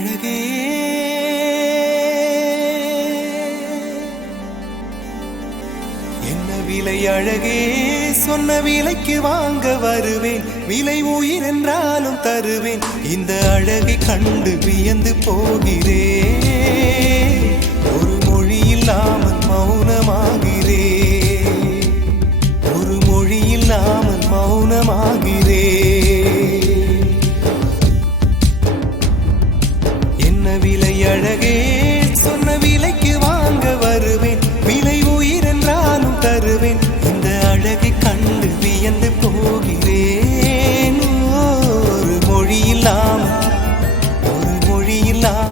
அழகே என்ன விலை அழகே சொன்ன விலைக்கு வாங்க வருவேன் விலை உயிர் என்றாலும் தருவேன் இந்த அழகை கண்டு வியந்து போகிறேன் ஒரு மொழி இல்லாமல் மௌனமாகிறேன் ஒரு மொழி இல்லாமல் மௌனமாகிறேன் என்ன விலை அழகே